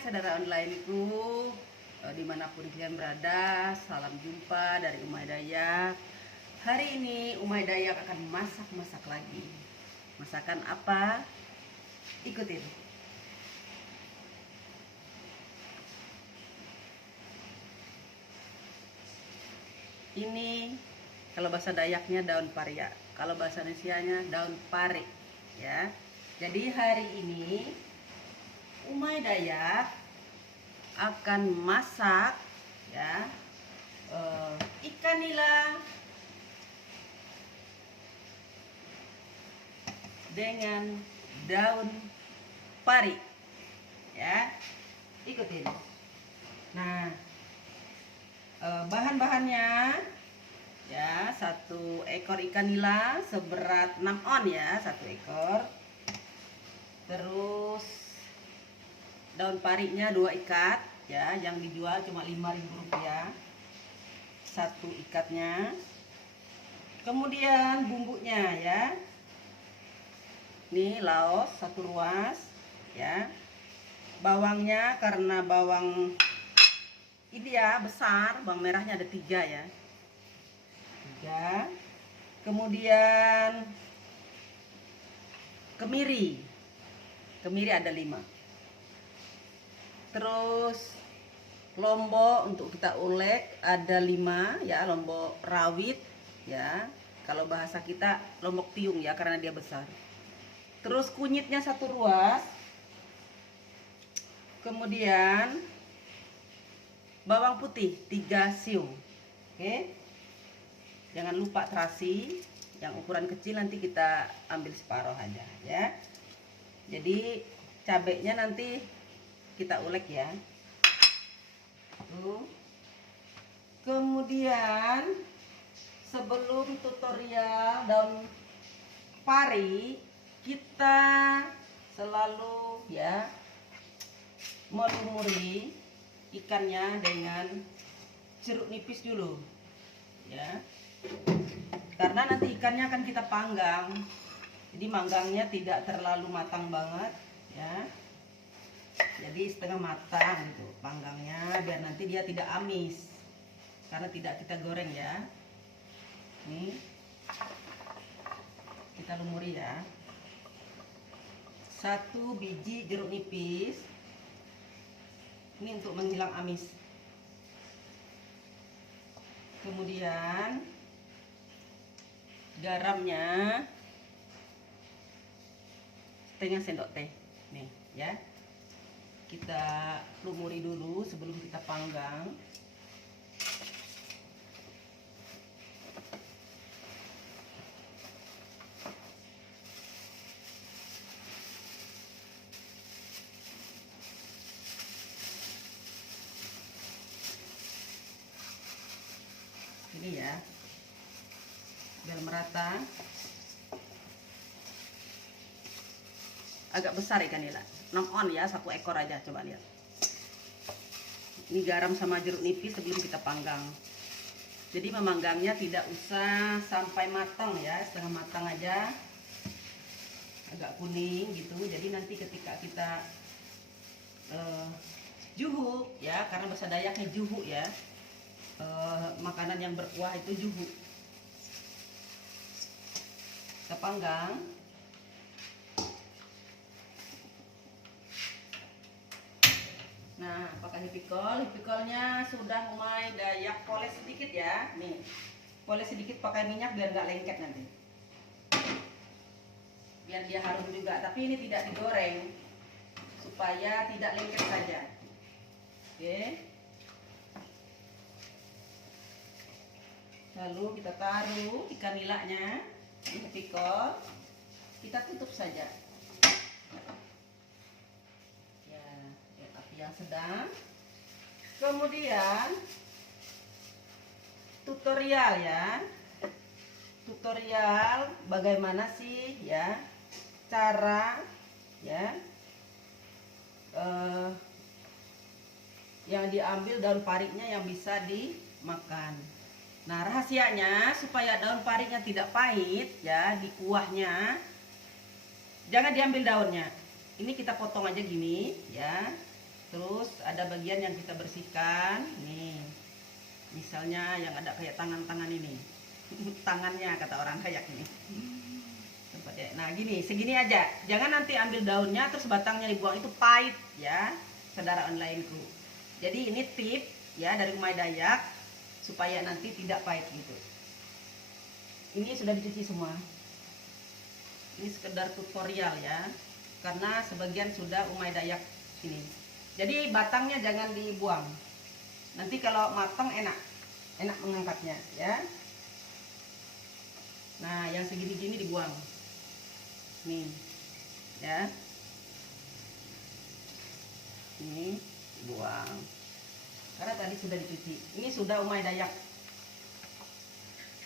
saudara onlineku, dimanapun kalian berada, salam jumpa dari Umay Dayak. Hari ini Umay Dayak akan masak lagi. Masakan apa? Ikutin. Ini kalau bahasa Dayaknya daun paria, kalau bahasa Indonesianya daun pare, ya. Jadi hari ini Umay Dayak akan masak, ya, ikan nila dengan daun pari, ya. Ikutin. Nah, bahan-bahannya, ya, 1 ekor ikan nila seberat 6 on, ya, 1 ekor. Terus daun parinya 2 ikat, ya, yang dijual cuma Rp5.000 1 ikatnya. Kemudian bumbunya, ya, ini laos 1 ruas, ya. Bawangnya karena bawang ini, ya, besar, bawang merahnya ada 3, ya, 3. Kemudian kemiri ada 5. Terus lombok untuk kita ulek ada 5, ya, lombok rawit, ya, kalau bahasa kita lombok tiung, ya, karena dia besar. Terus kunyitnya 1 ruas. Kemudian bawang putih 3 siung. Oke, jangan lupa terasi, yang ukuran kecil nanti kita ambil separuh aja, ya. Jadi cabenya nanti kita ulek, ya. Tuh. Kemudian sebelum tutorial daun pari, kita selalu, ya, melumuri ikannya dengan jeruk nipis dulu, ya, karena nanti ikannya akan kita panggang, jadi manggangnya tidak terlalu matang banget, ya, jadi setengah matang gitu panggangnya, biar nanti dia tidak amis karena tidak kita goreng, ya. Nih kita lumuri, ya, 1 biji jeruk nipis. Ini untuk menghilang amis. Kemudian garamnya setengah sendok teh, nih, ya. Kita lumuri dulu sebelum kita panggang. Ini, ya, biar merata. Agak besar ikan nila, 6 on, ya, 1 ekor aja, coba lihat. Ini garam sama jeruk nipis sebelum kita panggang. Jadi memanggangnya tidak usah sampai matang, ya, setengah matang aja, agak kuning gitu. Jadi nanti ketika kita juhuk, ya, karena bahasa Dayaknya juhuk, ya, makanan yang berkuah itu juhuk. Kita panggang. Nah, pakai hipikolnya sudah Umay Dayak poles sedikit, ya, nih, poles sedikit pakai minyak biar nggak lengket nanti, biar dia harum juga, tapi ini tidak digoreng supaya tidak lengket saja. Oke, lalu kita taruh ikan nilanya di hipikol, kita tutup saja, ya, api yang sedang. Kemudian tutorial, ya, tutorial bagaimana sih, ya, cara, ya, yang diambil daun pariknya yang bisa dimakan. Nah, rahasianya supaya daun pariknya tidak pahit, ya, di kuahnya, jangan diambil daunnya. Ini kita potong aja gini, ya. Terus ada bagian yang kita bersihkan nih, misalnya yang ada kayak tangan-tangan ini tangannya kata orang Dayak ini. Nah gini, segini aja, jangan nanti ambil daunnya terus batangnya dibuang, itu pahit ya saudara onlineku. Jadi ini tip ya dari Umay Dayak supaya nanti tidak pahit gitu. Ini sudah dicuci semua, ini sekedar tutorial ya, karena sebagian sudah Umay Dayak ini. Jadi batangnya jangan dibuang, nanti kalau matang enak mengangkatnya ya. Nah yang segini-gini dibuang nih ya, ini dibuang karena tadi sudah dicuci. Ini sudah Umay Dayak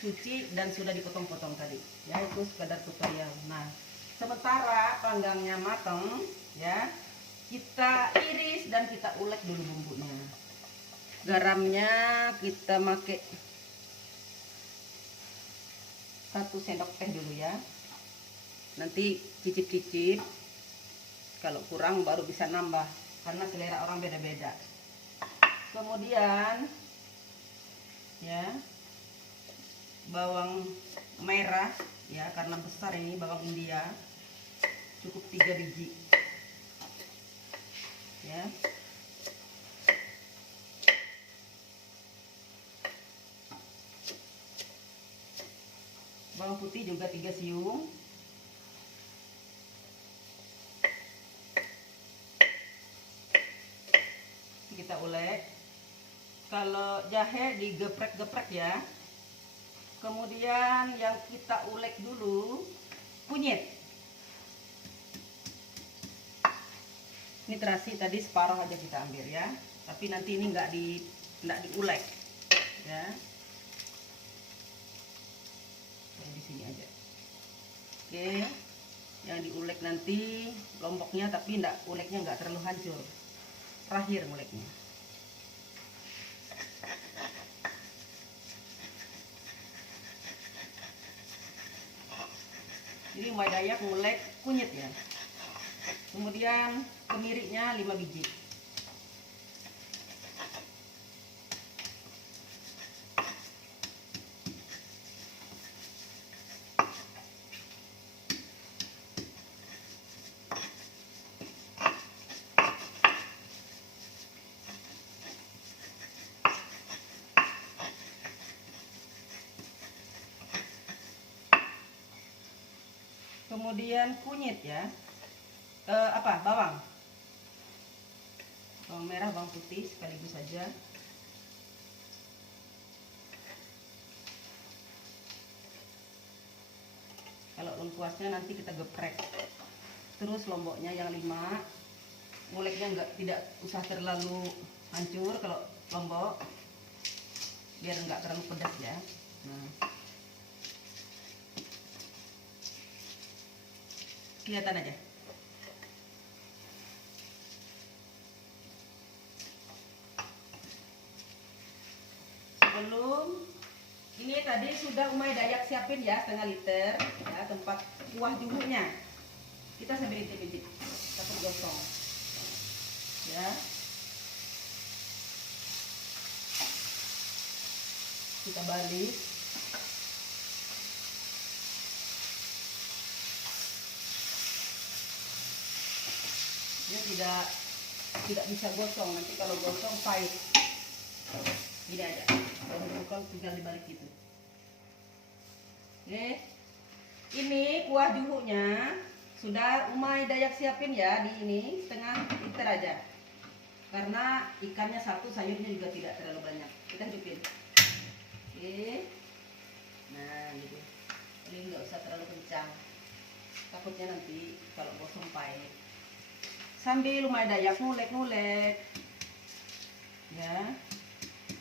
cuci dan sudah dipotong-potong tadi ya, itu sekedar tutorial. Nah sementara panggangnya matang ya, kita iris dan kita ulek dulu bumbunya. Garamnya kita pakai 1 sendok teh dulu ya, nanti cicip-cicip, kalau kurang baru bisa nambah karena selera orang beda-beda. Kemudian ya bawang merah ya, karena besar ini bawang India, cukup 3 biji ya. Bawang putih juga 3 siung. Kita ulek. Kalau jahe digeprek-geprek ya. Kemudian yang kita ulek dulu kunyit. Ini terasi tadi separuh aja kita ambil ya, tapi nanti ini nggak diulek ya. Di sini aja. Oke, yang diulek nanti lomboknya, tapi uleknya nggak terlalu hancur. Terakhir nguleknya. Jadi Umay Dayak ngulek kunyit ya. Kemudian kemirinya 5 biji. Kemudian kunyit ya, bawang merah, bawang putih sekaligus saja. Kalau lengkuasnya nanti kita geprek. Terus lomboknya yang 5, nguleknya tidak usah terlalu hancur kalau lombok, biar nggak terlalu pedas ya. Nah, kelihatan aja. Sebelum ini tadi sudah Umay Dayak siapin ya, setengah liter ya, tempat kuah juhunya. Kita sambil intip-intip, takut gosong ya. Kita balik. Dia tidak bisa gosong, nanti kalau gosong pahit. Gini aja, kalau bukan tinggal dibalik gitu. Oke, ini kuah juhunya sudah Umay Dayak siapin ya, di ini setengah liter aja, karena ikannya 1, sayurnya juga tidak terlalu banyak. Kita hidupin. Oke, nah gitu, ini nggak usah terlalu kencang, takutnya nanti kalau gosong pahit. Sambil Umay Dayak ngulek-ngulek ya.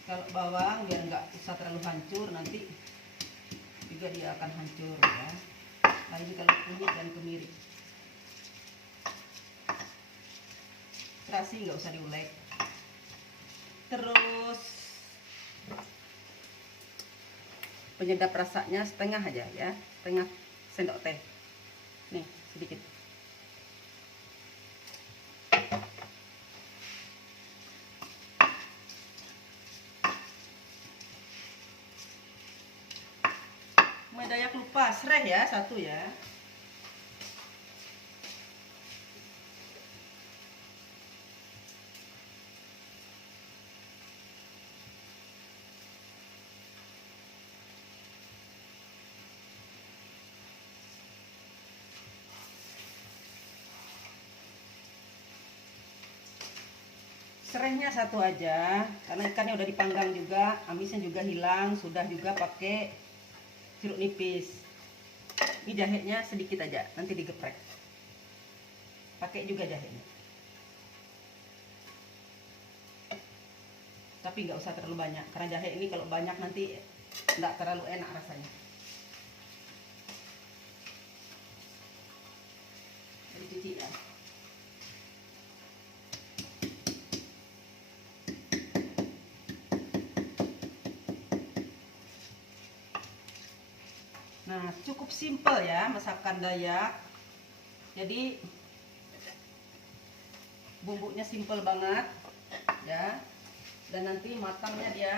Kalau bawang biar nggak usah terlalu hancur, nanti juga dia akan hancur ya. Nah ini kalau kunyit dan kemiri, terasi nggak usah diulek. Terus penyedap rasanya setengah aja ya, setengah sendok teh. Nih sedikit. lupa serai ya, satu ya. Serainya satu aja, karena ikannya udah dipanggang juga, amisnya juga hilang, sudah juga pakai jeruk nipis. Ini jahenya sedikit aja, nanti digeprek. Pakai juga jahenya. Tapi nggak usah terlalu banyak, karena jahe ini kalau banyak nanti nggak terlalu enak rasanya. Dicuci ya. Nah, cukup simpel ya masakan Dayak. Jadi bumbunya simpel banget ya. Dan nanti matangnya dia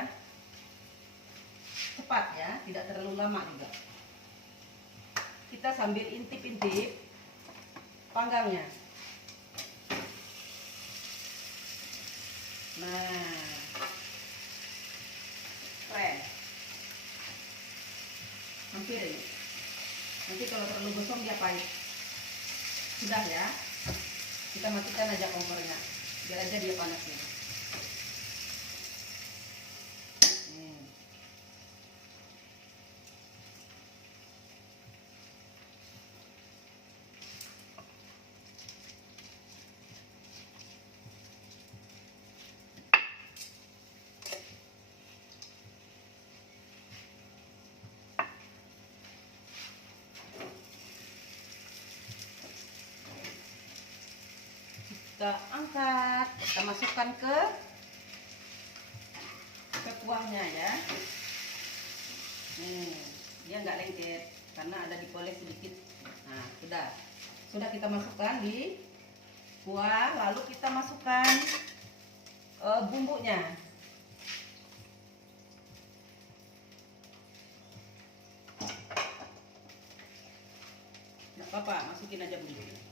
cepat ya, tidak terlalu lama juga. Kita sambil intip-intip panggangnya. Nah, keren. Hampir ini. Nanti kalau terlalu gosong dia pahit. Sudah ya. Kita matikan aja kompornya. Biar aja dia panas nih. Kita angkat, kita masukkan ke kuahnya ya. Dia nggak lengket karena ada dipoles sedikit. Nah, sudah kita masukkan di kuah, lalu kita masukkan bumbunya. Nggak apa-apa, masukin aja bumbunya.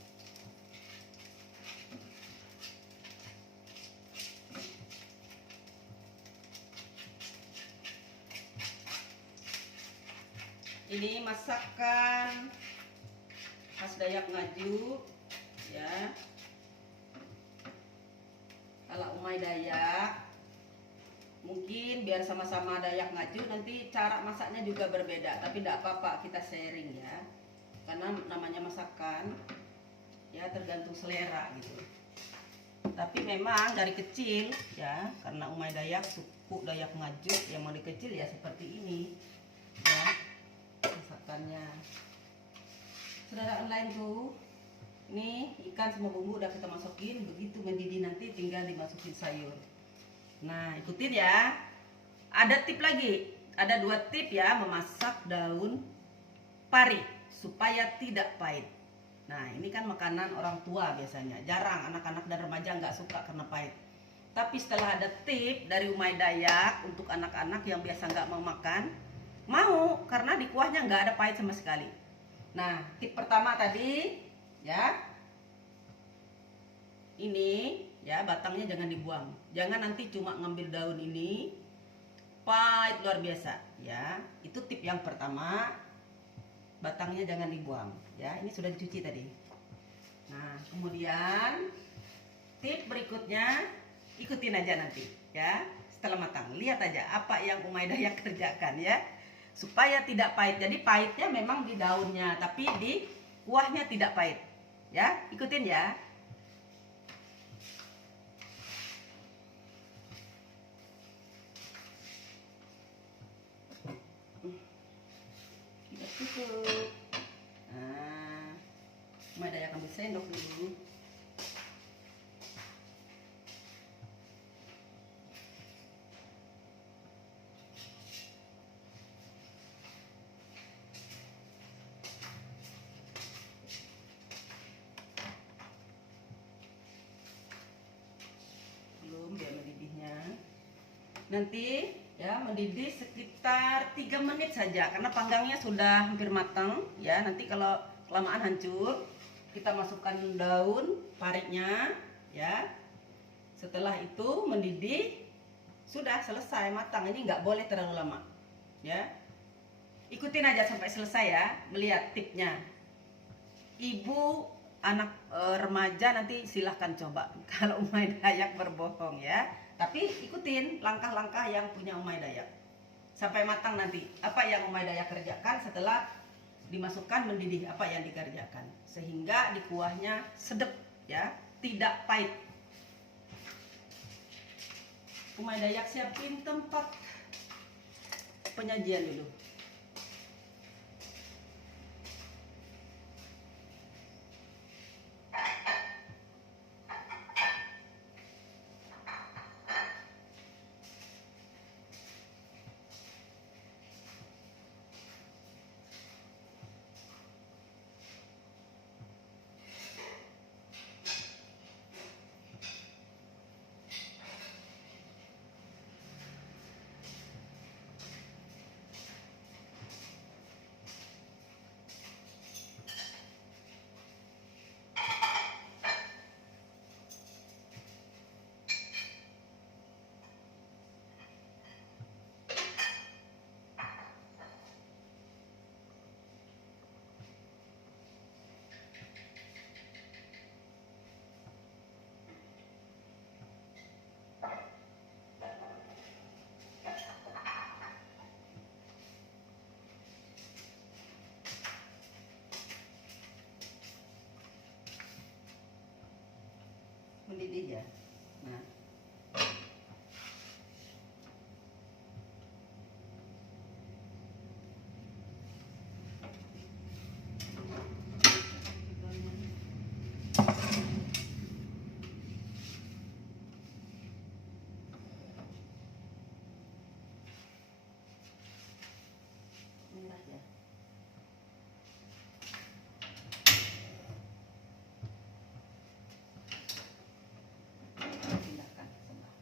Ini masakan khas Dayak Ngaju ya, ala umai Dayak. Mungkin biar sama-sama Dayak Ngaju, nanti cara masaknya juga berbeda, tapi tidak apa-apa, kita sharing ya, karena namanya masakan ya tergantung selera gitu. Tapi memang dari kecil ya, karena umai Dayak, suku Dayak Ngaju yang mau kecil ya seperti ini ya masakannya. Saudara online tuh, ini ikan semua bumbu udah kita masukin, begitu mendidih nanti tinggal dimasukin sayur. Nah, ikutin ya. Ada tip lagi, ada 2 tip ya memasak daun pari supaya tidak pahit. Nah, ini kan makanan orang tua biasanya, jarang anak-anak dan remaja nggak suka karena pahit. Tapi setelah ada tip dari umai Dayak untuk anak-anak yang biasa nggak mau makan, mau, karena di kuahnya nggak ada pahit sama sekali. Nah, tip pertama tadi ya, ini ya batangnya jangan dibuang. Jangan nanti cuma ngambil daun ini, pahit luar biasa ya. Itu tip yang pertama, batangnya jangan dibuang ya. Ini sudah dicuci tadi. Nah, kemudian tip berikutnya, ikutin aja nanti ya. Setelah matang, lihat aja apa yang umai Dayak kerjakan ya, supaya tidak pahit. Jadi pahitnya memang di daunnya, tapi di kuahnya tidak pahit ya. Ikutin ya. Kita tutup. Nah, umai Dayak ambil sendok dulu. Biar mendidihnya. Nanti Ya, mendidih sekitar 3 menit saja karena panggangnya sudah hampir matang ya. Nanti kalau kelamaan hancur, kita masukkan daun pariknya ya. Setelah itu mendidih, sudah selesai matang. Ini nggak boleh terlalu lama ya. Ikutin aja sampai selesai ya, melihat tipnya. Ibu, anak remaja nanti silahkan coba kalau Umay Dayak berbohong ya. Tapi ikutin langkah-langkah yang punya Umay Dayak sampai matang nanti. Apa yang Umay Dayak kerjakan setelah dimasukkan mendidih, apa yang dikerjakan sehingga di kuahnya sedap ya, tidak pahit. Umay Dayak siapin tempat penyajian dulu. Mendidih ya. Nah, merah ya. Pindahkan sebelah.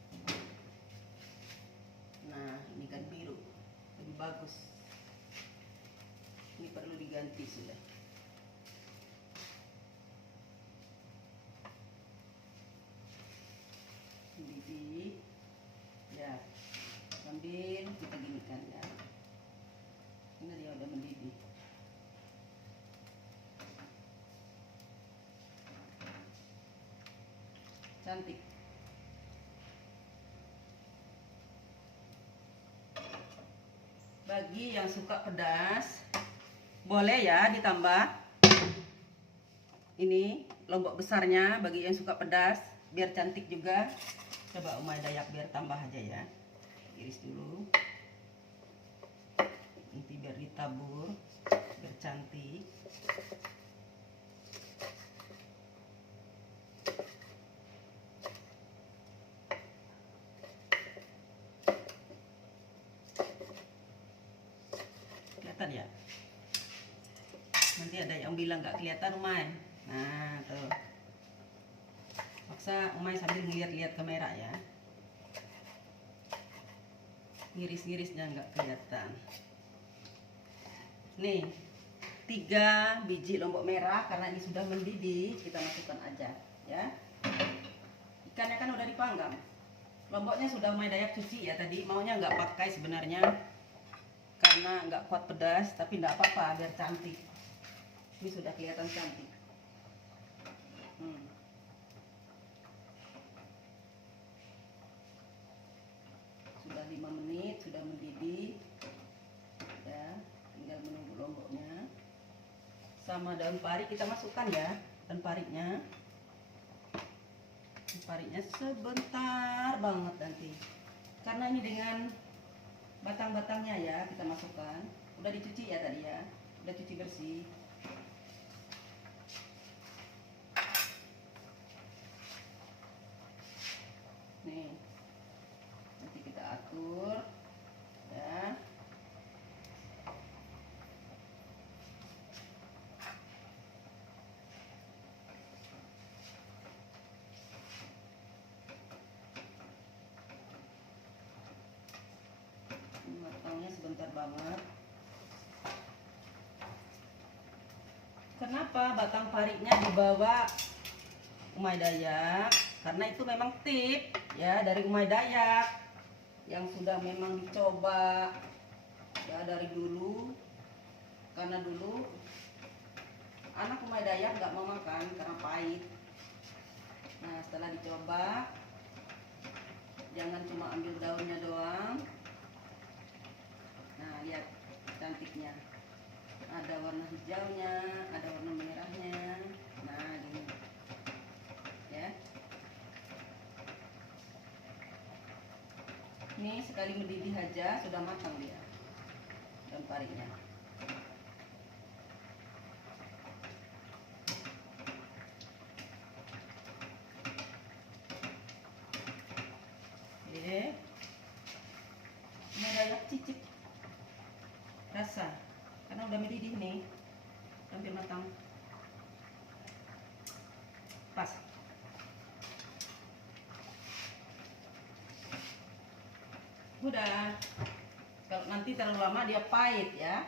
Nah, ini kan biru, lebih bagus. Ini perlu diganti sudah. Mendidih ya, sambil kita ginikan ya. Ini dia udah mendidih. Cantik. Bagi yang suka pedas, boleh ya ditambah ini lombok besarnya. Bagi yang suka pedas, biar cantik juga. Coba Umay Dayak biar tambah aja ya. Iris dulu. Nanti biar ditabur, biar cantik. Kelihatan ya? Nanti ada yang bilang nggak kelihatan Umay. Nah tuh, maksa Umay sambil ngeliat-liat kamera ya. Ngiris-ngirisnya nggak kelihatan. Nih 3 biji lombok merah, karena ini sudah mendidih kita masukkan aja ya. Ikannya kan udah dipanggang, lomboknya sudah Umay Dayak cuci ya tadi. Maunya nggak pakai sebenarnya karena nggak kuat pedas, tapi nggak apa-apa biar cantik. Ini sudah kelihatan cantik. Sudah 5 menit, sudah mendidih ya. Tinggal menunggu lomboknya sama daun pari kita masukkan ya. Daun pariknya sebentar banget nanti, karena ini dengan batang-batangnya ya kita masukkan. Udah dicuci ya tadi ya, udah cuci bersih. Nih nanti kita atur ya. banget. Kenapa batang pariknya dibawa Umay Dayak? Karena itu memang tip ya dari Umay Dayak yang sudah memang dicoba ya dari dulu. Karena dulu anak Umay Dayak nggak mau makan karena pahit. Nah setelah dicoba, jangan cuma ambil daunnya doang. Nah lihat cantiknya, ada warna hijaunya, ada warna merahnya. Nah gini ya, ini sekali mendidih aja sudah matang dia daun pariknya. Oke, Umay Dayak cicip rasa karena udah mendidih nih, hampir matang. Pas. Udah. Kalau nanti terlalu lama dia pahit ya.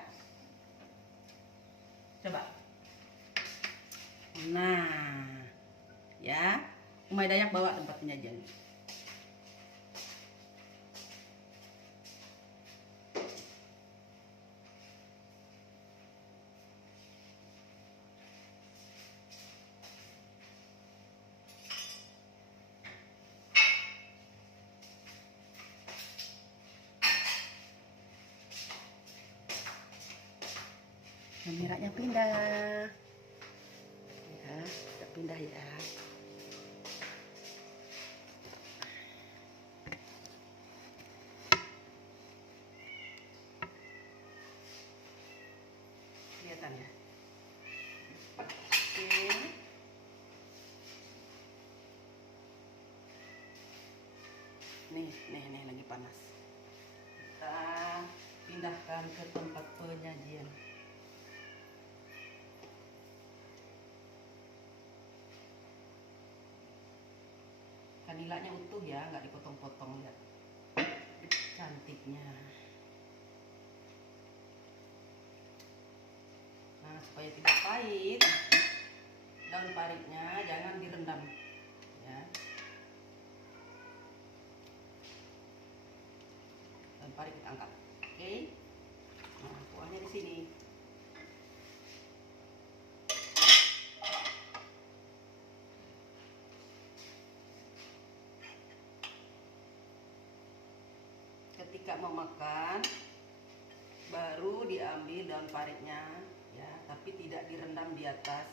Coba. Nah, ya. Umay Dayak bawa tempat penyajian. Kameranya pindah ya, kita pindah ya. Kelihatan ya. Oke. Nih lagi panas. Kita pindahkan ke tempat penyajian. Kanilanya utuh ya, nggak dipotong-potong, lihat cantiknya. Nah supaya tidak pahit, daun pariknya jangan direndam ya. Daun parik kita angkat, oke. Nah kuahnya di sini. Ketika mau makan baru diambil daun pariknya ya, tapi tidak direndam di atas.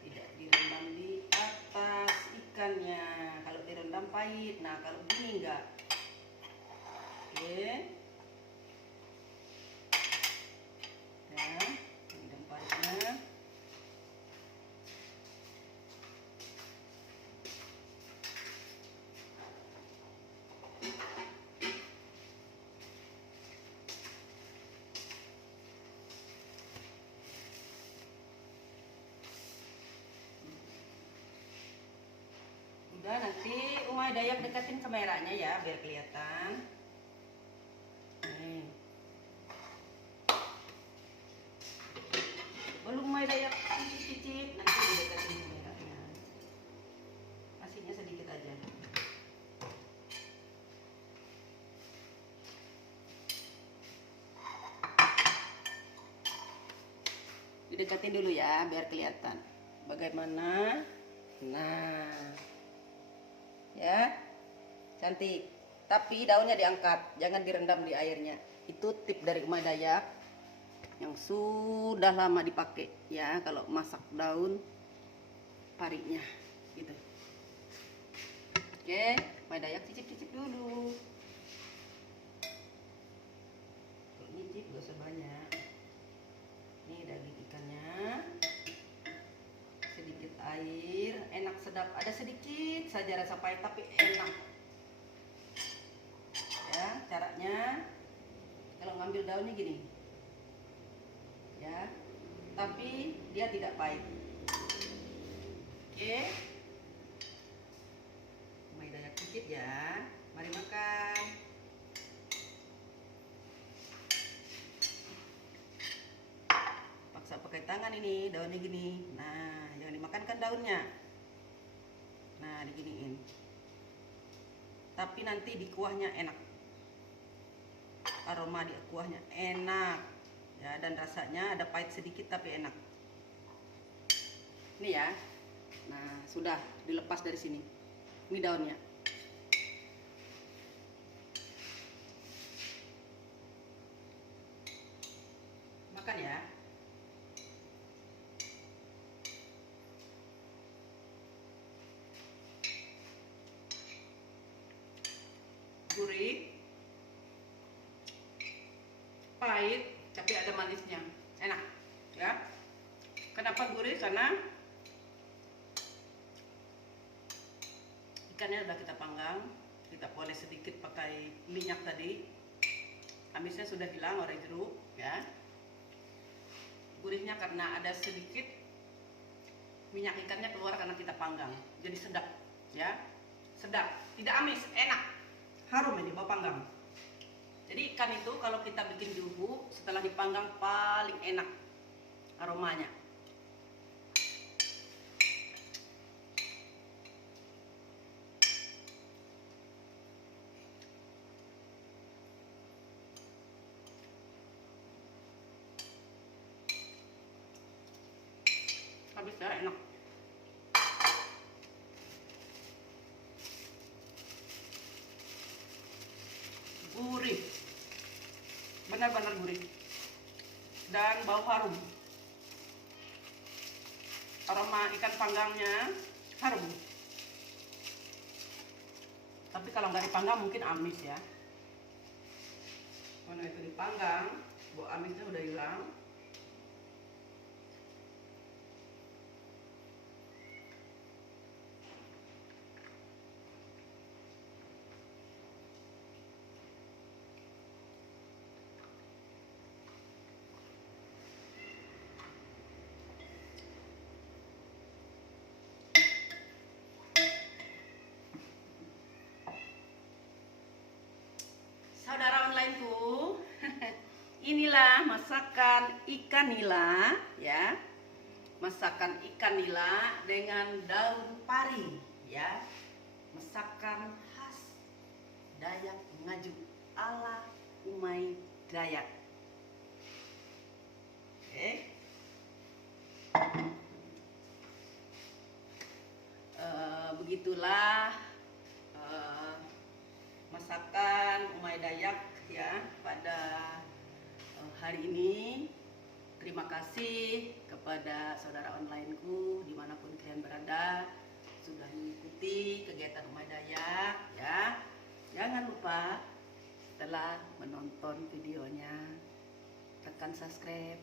Tidak direndam di atas ikannya. Kalau direndam pahit. Nah, kalau gini enggak. Oke. Ya, ini daun pariknya. Udah, nanti Umay Dayak dekatin kameranya ya biar kelihatan. Nih. Belum Umay Dayak cicip-cicip, nanti didekatin kameranya. Asinnya sedikit aja. Didekatin dulu ya biar kelihatan bagaimana. Nah ya, cantik. Tapi daunnya diangkat, jangan direndam di airnya. Itu tip dari Umay Dayak yang sudah lama dipakai ya kalau masak daun pariknya gitu. Oke, Umay Dayak cicip-cicip dulu. Kalau nyicip gak usah banyak. Ini daging ikannya, sedikit air, enak sedap. Ada sedikit saja rasa pahit tapi enak. Ya, caranya kalau ngambil daunnya gini. Ya. Tapi dia tidak pahit. Oke. Umay Dayak cicip ya. Mari makan. ini daunnya gini. Nah, jangan dimakan kan daunnya. Nah, diginiin. Tapi nanti di kuahnya enak. Aroma di kuahnya enak. Ya, dan rasanya ada pahit sedikit tapi enak. Ini ya. Nah, sudah dilepas dari sini. Ini daunnya. Makan ya. Gurih, pahit, tapi ada manisnya, enak ya. Kenapa gurih? Karena ikannya udah kita panggang, kita poles sedikit pakai minyak tadi, amisnya sudah hilang oleh jeruk ya. Gurihnya karena ada sedikit minyak ikannya keluar karena kita panggang, jadi sedap ya, sedap, tidak amis, enak. Harum ini bau panggang. Jadi ikan itu kalau kita bikin juhu setelah dipanggang paling enak aromanya. Habis ya, enak. Gurih, benar-benar gurih dan bau harum. Aroma ikan panggangnya harum, tapi kalau nggak dipanggang mungkin amis ya. Karena itu dipanggang, bau amisnya udah hilang. Saudara onlineku, inilah masakan ikan nila ya. Masakan ikan nila dengan daun pari ya. Masakan khas Dayak Ngaju ala Umay Dayak. Oke. Begitulah masakan Umay Dayak ya pada hari ini. Terima kasih kepada saudara onlineku dimanapun kalian berada sudah mengikuti kegiatan Umay Dayak ya. Jangan lupa setelah menonton videonya tekan subscribe,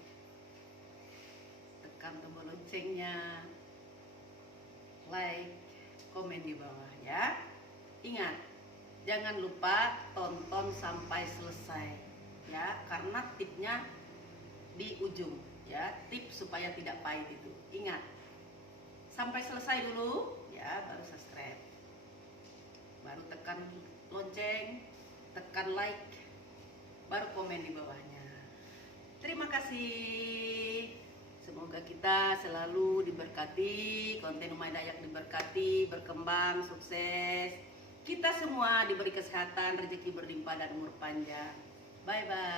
tekan tombol loncengnya, like, komen di bawah ya. Ingat, jangan lupa tonton sampai selesai ya, karena tipnya di ujung ya, tips supaya tidak pahit itu. Ingat, sampai selesai dulu ya, baru subscribe, baru tekan lonceng, tekan like, baru komen di bawahnya. Terima kasih. Semoga kita selalu diberkati, konten Umay Dayak diberkati, berkembang, sukses. Kita semua diberi kesehatan, rezeki berlimpah dan umur panjang. Bye bye.